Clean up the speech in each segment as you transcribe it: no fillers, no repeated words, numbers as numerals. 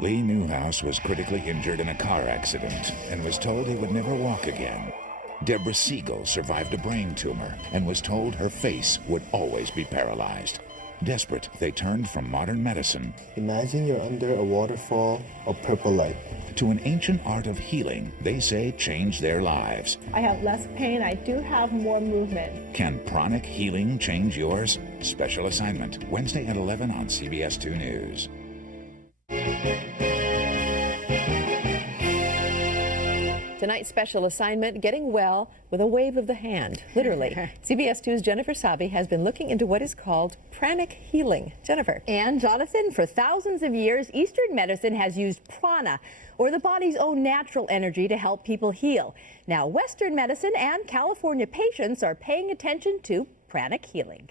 Lee Newhouse was critically injured in a car accident and was told he would never walk again. Deborah Siegel survived a brain tumor and was told her face would always be paralyzed. Desperate, they turned from modern medicine. Imagine you're under a waterfall of purple light. To an ancient art of healing they say changed their lives. I have less pain. I do have more movement. Can Pranic Healing change yours? Special assignment, Wednesday at 11 on CBS 2 News. Tonight's special assignment, getting well with a wave of the hand, literally. CBS 2's Jennifer Sabi has been looking into what is called pranic healing. Jennifer. And Jonathan, for thousands of years, Eastern medicine has used prana, or the body's own natural energy, to help people heal. Now, Western medicine and California patients are paying attention to pranic healing.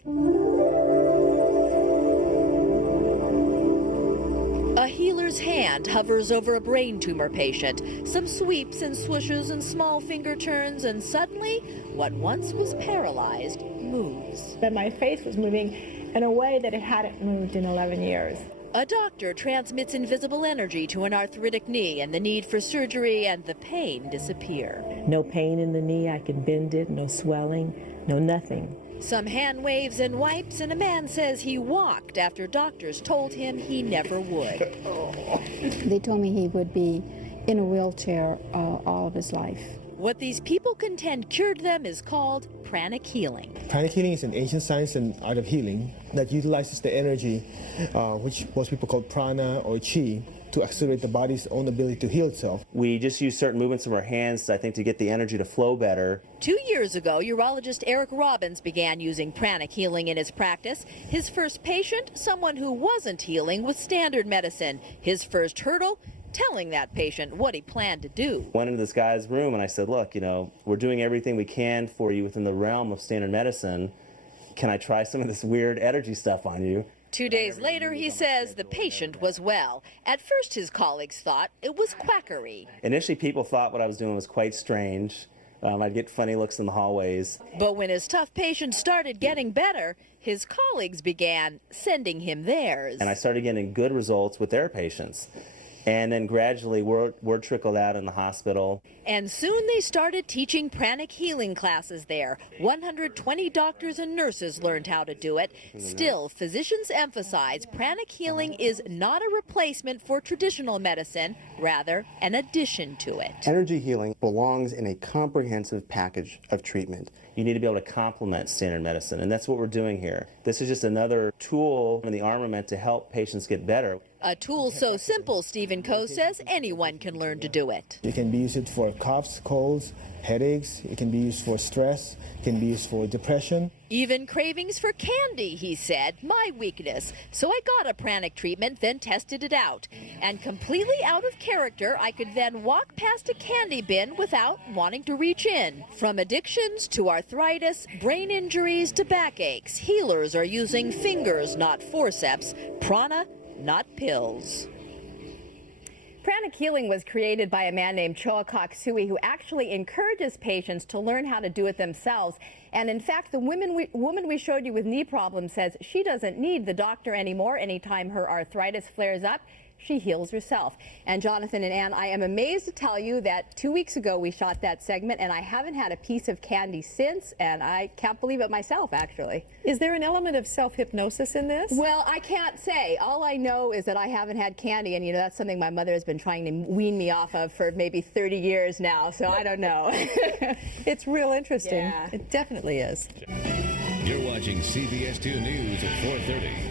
A healer's hand hovers over a brain tumor patient. Some sweeps and swooshes and small finger turns, and suddenly, what once was paralyzed moves. But my face was moving in a way that it hadn't moved in 11 years. A doctor transmits invisible energy to an arthritic knee, and the need for surgery and the pain disappear. No pain in the knee, I can bend it, no swelling, no nothing. Some hand waves and wipes, and a man says he walked after doctors told him he never would. They told me he would be in a wheelchair all of his life. What these people contend cured them is called pranic healing. Pranic healing is an ancient science and art of healing that utilizes the energy, which most people call prana or chi, to accelerate the body's own ability to heal itself. We just use certain movements of our hands, I think, to get the energy to flow better. 2 years ago, urologist Eric Robbins began using pranic healing in his practice. His first patient, someone who wasn't healing with standard medicine. His first hurdle, telling that patient what he planned to do. Went into this guy's room and I said, look, we're doing everything we can for you within the realm of standard medicine. Can I try some of this weird energy stuff on you? 2 days later, he says the patient was well. At first, his colleagues thought it was quackery. Initially, people thought what I was doing was quite strange. I'd get funny looks in the hallways. But when his tough patient started getting better, his colleagues began sending him theirs. And I started getting good results with their patients. And then gradually word trickled out in the hospital. And soon they started teaching pranic healing classes there. 120 doctors and nurses learned how to do it. Still, physicians emphasize pranic healing is not a replacement for traditional medicine, rather an addition to it. Energy healing belongs in a comprehensive package of treatment. You need to be able to complement standard medicine, and that's what we're doing here. This is just another tool in the armament to help patients get better. A tool so simple, Stephen Coe says, anyone can learn to do it. You can be used for coughs, colds, headaches. It can be used for stress. It can be used for depression. Even cravings for candy, he said, my weakness. So I got a pranic treatment, then tested it out. And completely out of character, I could then walk past a candy bin without wanting to reach in. From addictions to arthritis, brain injuries to backaches, healers are using fingers, not forceps, prana, not pills. Pranic healing was created by a man named Choa Kok Sui, who actually encourages patients to learn how to do it themselves. And in fact, the woman we showed you with knee problems says she doesn't need the doctor anymore. Anytime her arthritis flares up, she heals herself. And Jonathan and Ann, I am amazed to tell you that 2 weeks ago we shot that segment, and I haven't had a piece of candy since, and I can't believe it myself, actually. Is there an element of self-hypnosis in this? Well, I can't say. All I know is that I haven't had candy, and that's something my mother has been trying to wean me off of for maybe 30 years now, so I don't know. It's real interesting. Yeah. It definitely is. You're watching CBS 2 News at 4:30.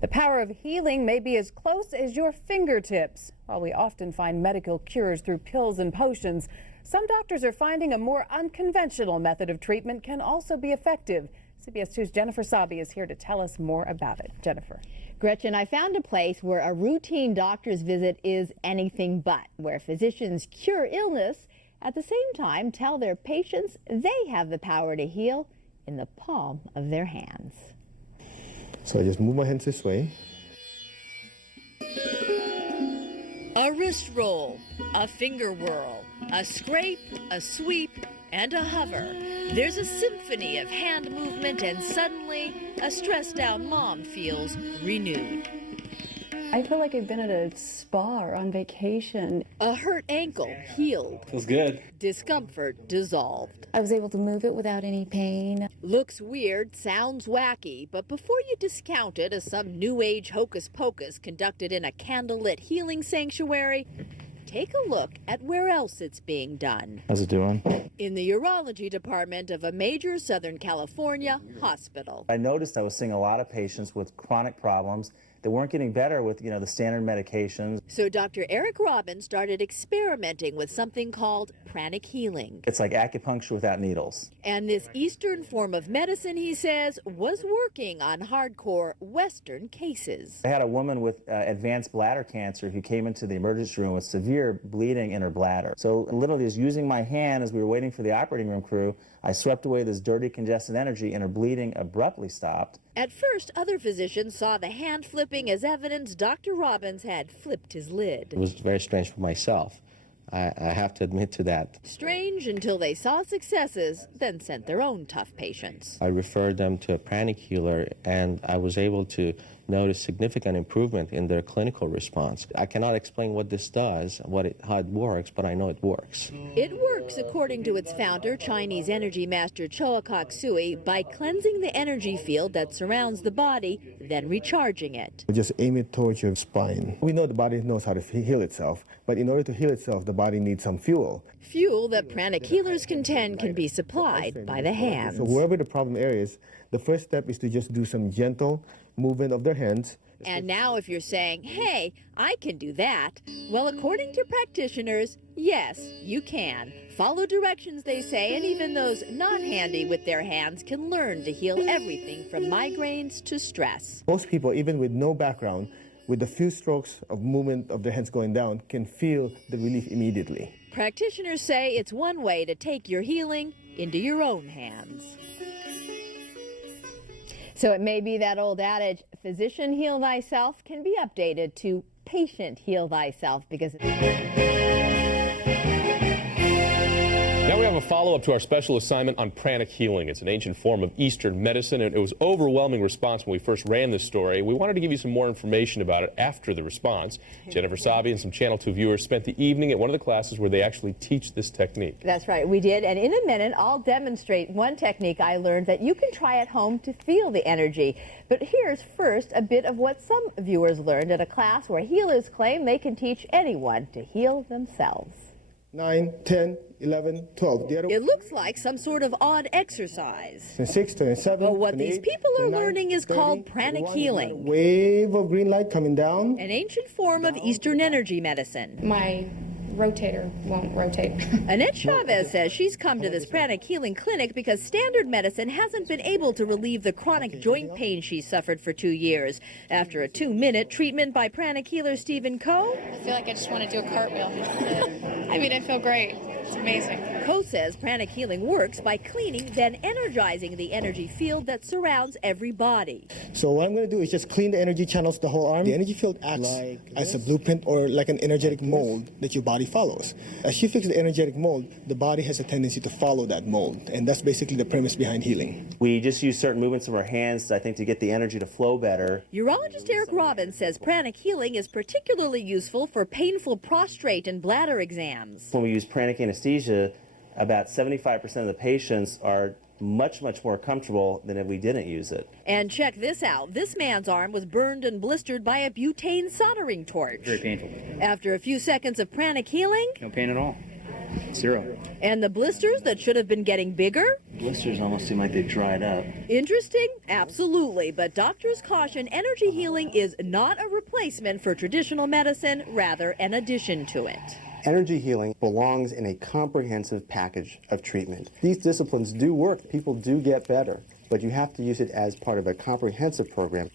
The power of healing may be as close as your fingertips. While we often find medical cures through pills and potions, some doctors are finding a more unconventional method of treatment can also be effective. CBS 2's Jennifer Sabi is here to tell us more about it. Jennifer. Gretchen, I found a place where a routine doctor's visit is anything but, where physicians cure illness, at the same time tell their patients they have the power to heal in the palm of their hands. So I just move my hands this way. A wrist roll, a finger whirl, a scrape, a sweep, and a hover. There's a symphony of hand movement, and suddenly a stressed out mom feels renewed. I feel like I've been at a spa or on vacation. A hurt ankle healed. Feels good. Discomfort dissolved. I was able to move it without any pain. Looks weird, sounds wacky, but before you discount it as some new age hocus pocus conducted in a candlelit healing sanctuary, take a look at where else it's being done. How's it doing? In the urology department of a major Southern California hospital. I noticed I was seeing a lot of patients with chronic problems that weren't getting better with, the standard medications. So Dr. Eric Robbins started experimenting with something called Pranic Healing. It's like acupuncture without needles. And this Eastern form of medicine, he says, was working on hardcore Western cases. I had a woman with advanced bladder cancer who came into the emergency room with severe bleeding in her bladder. So literally just using my hand as we were waiting for the operating room crew, I swept away this dirty, congested energy and her bleeding abruptly stopped. At first, other physicians saw the hand flipping as evidence Dr. Robbins had flipped his lid. It was very strange for myself. I have to admit to that. Strange until they saw successes, then sent their own tough patients. I referred them to a Pranic healer, and I was able to notice significant improvement in their clinical response. I cannot explain what this does, how it works, but I know it works. It works, according to its founder, Chinese energy master Choa Kok Sui, by cleansing the energy field that surrounds the body, then recharging it. Just aim it towards your spine. We know the body knows how to heal itself, but in order to heal itself, the body needs some fuel. Fuel that Pranic healers contend can be supplied by the hands. So wherever the problem area is, the first step is to just do some gentle movement of their hands. And now if you're saying, hey, I can do that, well, according to practitioners, yes, you can. Follow directions, they say, and even those not handy with their hands can learn to heal everything from migraines to stress. Most people, even with no background, with a few strokes of movement of their hands going down, can feel the relief immediately. Practitioners say it's one way to take your healing into your own hands. So it may be that old adage, physician heal thyself, can be updated to patient heal thyself, because now we have a follow-up to our special assignment on Pranic Healing. It's an ancient form of Eastern medicine, and it was overwhelming response when we first ran this story. We wanted to give you some more information about it after the response. Jennifer Sabi and some Channel 2 viewers spent the evening at one of the classes where they actually teach this technique. That's right, we did. And in a minute, I'll demonstrate one technique I learned that you can try at home to feel the energy. But here's first a bit of what some viewers learned at a class where healers claim they can teach anyone to heal themselves. 9, 10, 11, 12. It looks like some sort of odd exercise. 6, 7. But what these people are learning is called Pranic Healing. Wave of green light coming down. An ancient form of Eastern energy medicine. My rotator won't rotate. Annette Chavez says she's come to this Pranic Healing clinic because standard medicine hasn't been able to relieve the chronic joint pain she suffered for 2 years. After a 2-minute treatment by Pranic healer Stephen Coe, I feel like I just want to do a cartwheel. I mean, I feel great. It's amazing. Coe says Pranic Healing works by cleaning, then energizing the energy field that surrounds every body. So what I'm going to do is just clean the energy channels, the whole arm. The energy field acts as a blueprint or like an energetic mold that your body follows. As you fix the energetic mold, the body has a tendency to follow that mold, and that's basically the premise behind healing. We just use certain movements of our hands, I think, to get the energy to flow better. Urologist Eric Robbins says Pranic Healing is particularly useful for painful prostate and bladder exams. When we use pranic anesthesia, about 75% of the patients are much more comfortable than if we didn't use it. And check this out. This man's arm was burned and blistered by a butane soldering torch. Very painful. After a few seconds of Pranic Healing, No pain at all. Zero. And the blisters that should have been getting bigger? Blisters almost seem like they dried up. Interesting? Absolutely. But doctors caution energy healing is not a replacement for traditional medicine, rather an addition to it. Energy healing belongs in a comprehensive package of treatment. These disciplines do work. People do get better, but you have to use it as part of a comprehensive program.